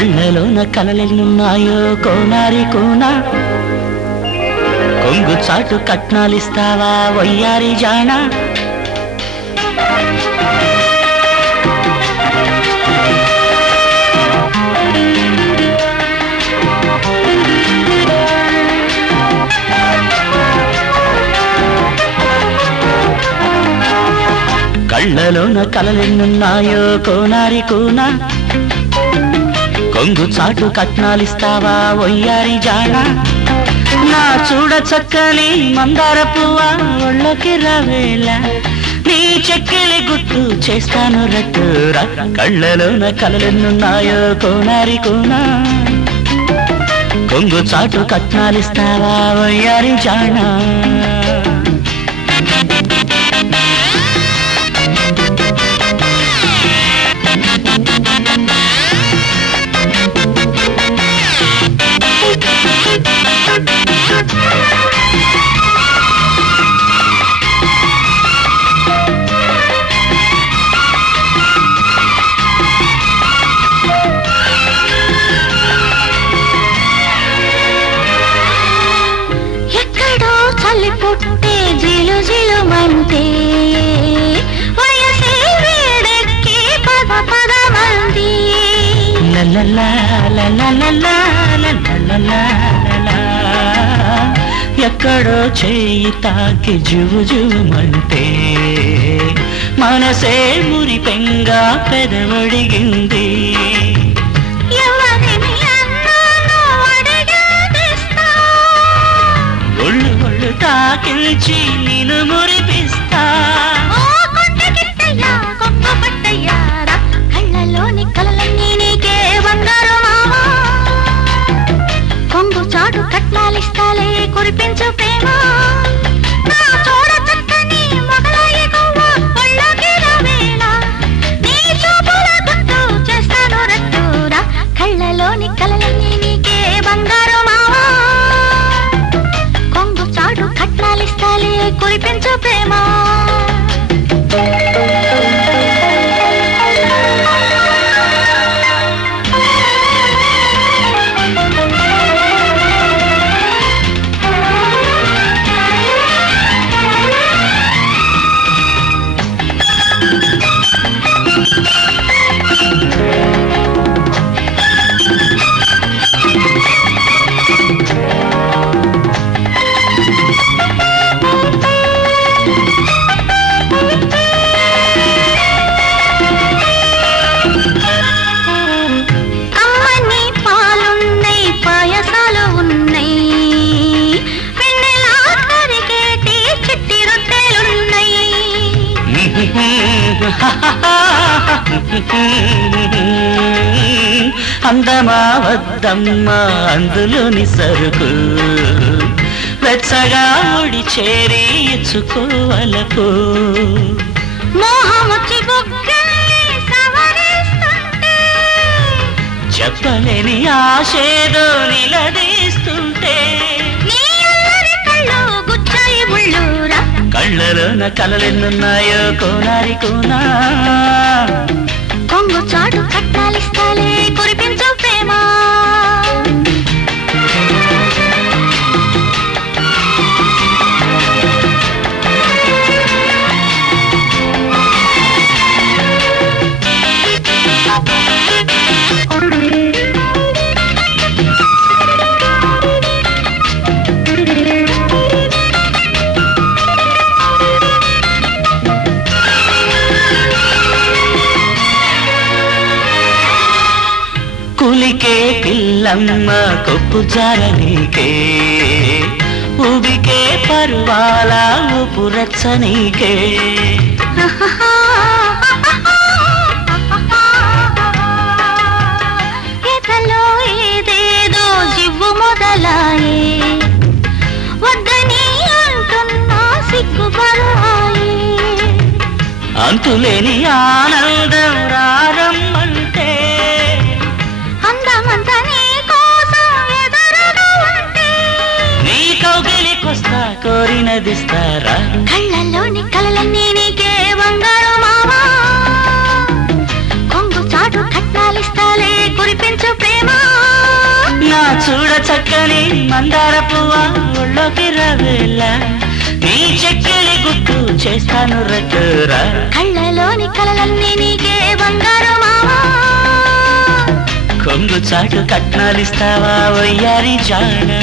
కళ్ళలోన కలలెన్నున్నాయో కోనారి కోనా. కొంగు చాటు కట్నాలిస్తావా వయ్యారి జానా. కళ్ళలోన కలలెన్నున్నాయో కోనారి కోనా. కొంగు చాటు కట్నాలిస్తావా ఒయ్యారి జానా? నా చూడ చక్కని మందార పువ్వా ఒళ్ళకి రవేళ? నీ చెక్కిలి గుర్తు చేస్తాను రట్టురా కళ్ళలోన కలలెన్నున్నాయో కోనారి కోనా? కొంగు చాటు కట్నాలిస్తావా ఒయ్యారి జానా? ఎక్కడో చేయి తాకి జువు జువుమంటే మనసే మురి పెంగా పెదవడిగింది ఒళ్ళు ఒళ్ళు తాకిల్చి అందమా వద్దమ్మా అందులోని సరుకు. వెచ్చగా ముడి చేరి ఇచ్చుకోవలకు చెప్పలేని ఆశేదో నిలదీస్తుంటే. గుచ్చాయి కళ్ళలోన కలలెన్నున్నాయో కోనారి కోనా. కులికే పిల్లమ్మ కొప్పు జారనీకే ఉబికే పర్వాల ఉపు రచ్చనీకే ఎదలో కోరినదిస్తారా కళ్ళల్లోని కలలన్నీ నీకే బంగారు మావా. కొంగు చాటు కట్నాలిస్తాలే కురిపించు ప్రేమ. చక్కని మందార పువ్వ ఒళ్ళోకి రావేలా. నీ చెక్కిలి గుట్టు చేస్తాను రట్టురా కళ్ళలోని కలలన్నీ నీకే బంగారు మావా. కొంగు చాటు కట్నాలిస్తావా వయ్యారి జానా.